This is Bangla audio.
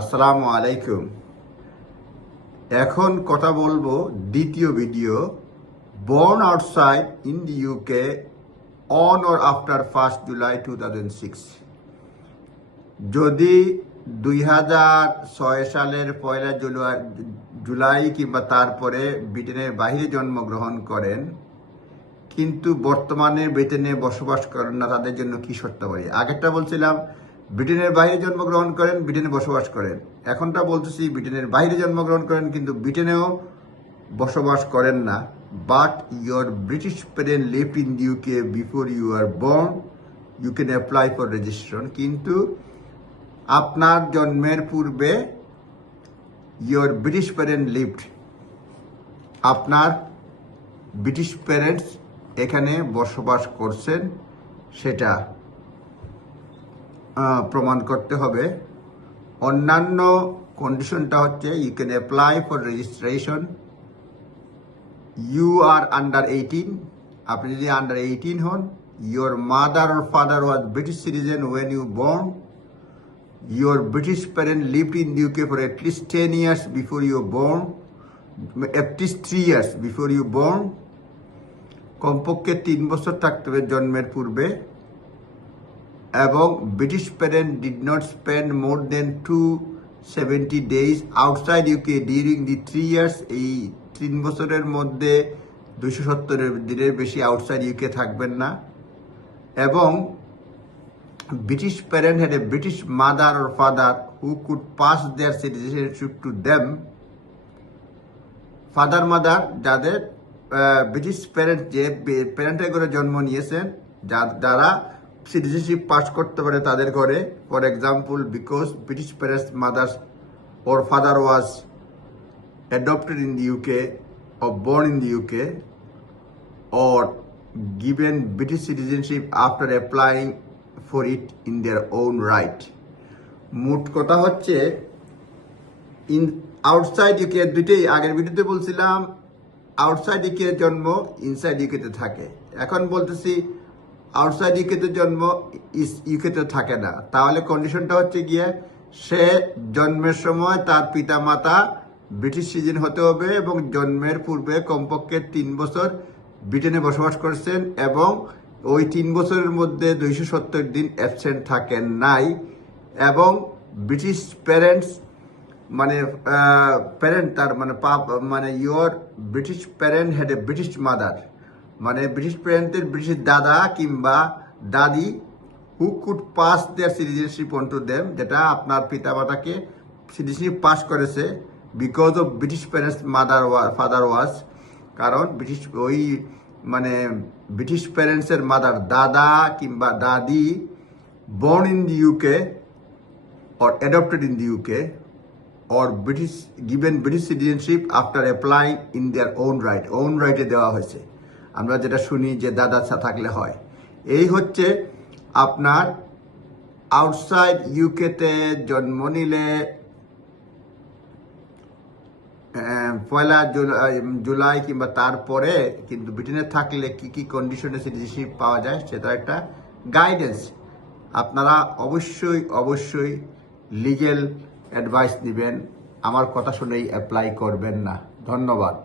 আসসালামু আলাইকুম। এখন কথা বলব দ্বিতীয় video in the UK on or after first July two যদি দুই হাজার ছয় সালের পয়লা জুলাই জুলাই কিংবা তারপরে ব্রিটেনের বাইরে জন্মগ্রহণ করেন, কিন্তু বর্তমানে ব্রিটেনে বসবাস করেন না, তাদের জন্য কি শর্তাবলী? আগেরটা বলছিলাম ব্রিটেনের বাইরে জন্মগ্রহণ করেন, ব্রিটেনে বসবাস করেন। এখনটা বলতেছি ব্রিটেনের বাইরে জন্মগ্রহণ করেন, কিন্তু ব্রিটেনেও বসবাস করেন না। But your British parent live in UK before you are born you can apply for registration কিন্তু আপনার জন্মের পূর্বে ইউর ব্রিটিশ প্যারেন্ট লিভড আপনার ব্রিটিশ প্যারেন্টস এখানে বসবাস করছেন, সেটা প্রমাণ করতে হবে। অন্যান্য কন্ডিশনটা হচ্ছে you can apply for registration you are under eighteen আপনি যদি আন্ডার এইটিন হন your mother or father was British citizen when you born your British parent lived in the UK for at least 10 years before you were born, at least 3 years before you were born, কমপক্ষে তিন বছর থাকতে হবে জন্মের পূর্বে। এবং British parent did not spend more than two seventy days outside UK during the three years এই তিন বছরের মধ্যে দুশো সত্তরের দিনের বেশি আউটসাইড ইউকে থাকবেন না এবং British parent had a British mother or father who could pass their citizenship to them. Father mother যাদের ব্রিটিশ প্যারেন্ট যে প্যারেন্টের করে জন্ম নিয়েছেন, যারা সিটিজেনশিপ পাস করতে পারে তাদের ঘরে for example because British parents mothers or father was adopted in the UK or born in the UK or given British citizenship after applying for it in their own right. মোট কথা হচ্ছে ইন আউটসাইড ইউকে দুইটাই, আগের ভিডিওতে বলছিলাম আউটসাইড ইউকে জন্ম ইনসাইড ইউকেতে থাকে এখন বলতেছি আউটসাইড ইউকেতে জন্ম ইউকেতে থাকে না। তাহলে কন্ডিশনটা হচ্ছে গিয়ে, সে জন্মের সময় তার পিতা মাতা ব্রিটিশ সিটিজেন হতে হবে এবং জন্মের পূর্বে কমপক্ষে তিন বছর ব্রিটেনে বসবাস করছেন এবং ওই তিন বছরের মধ্যে দুইশো সত্তর দিন অ্যাবসেন্ট থাকেন নাই এবং ব্রিটিশ প্যারেন্টস মানে প্যারেন্ট তার মানে পাপ মানে your British parent had a British mother মানে ব্রিটিশ প্যারেন্টের ব্রিটিশ দাদা কিংবা দাদি who could pass their citizenship on to them যেটা আপনার পিতা মাতাকে সিটিজেনশিপ পাস করেছে because of British parents mother father was কারণ ব্রিটিশ ওই মানে ব্রিটিশ প্যারেন্টসের মাদার দাদা কিংবা দাদি born in the UK adopted in the UK or British given British citizenship after applying in their own right own right এ দেওয়া হয়েছে। আমরা যেটা শুনি যে দাদা থাকলে হয়। এই হচ্ছে আপনার আউটসাইড ইউকেতে জন্ম নিলে পয়লা জুলাই কিংবা তারপরে কিন্তু ব্রিটেনে থাকলে কি কি কন্ডিশনে সিটিজেনশিপ পাওয়া যায় সেটা একটা গাইডেন্স আপনারা অবশ্যই অবশ্যই লিগেল অ্যাডভাইস দিবেন আমার কথা শুনেই অ্যাপ্লাই করবেন না। ধন্যবাদ।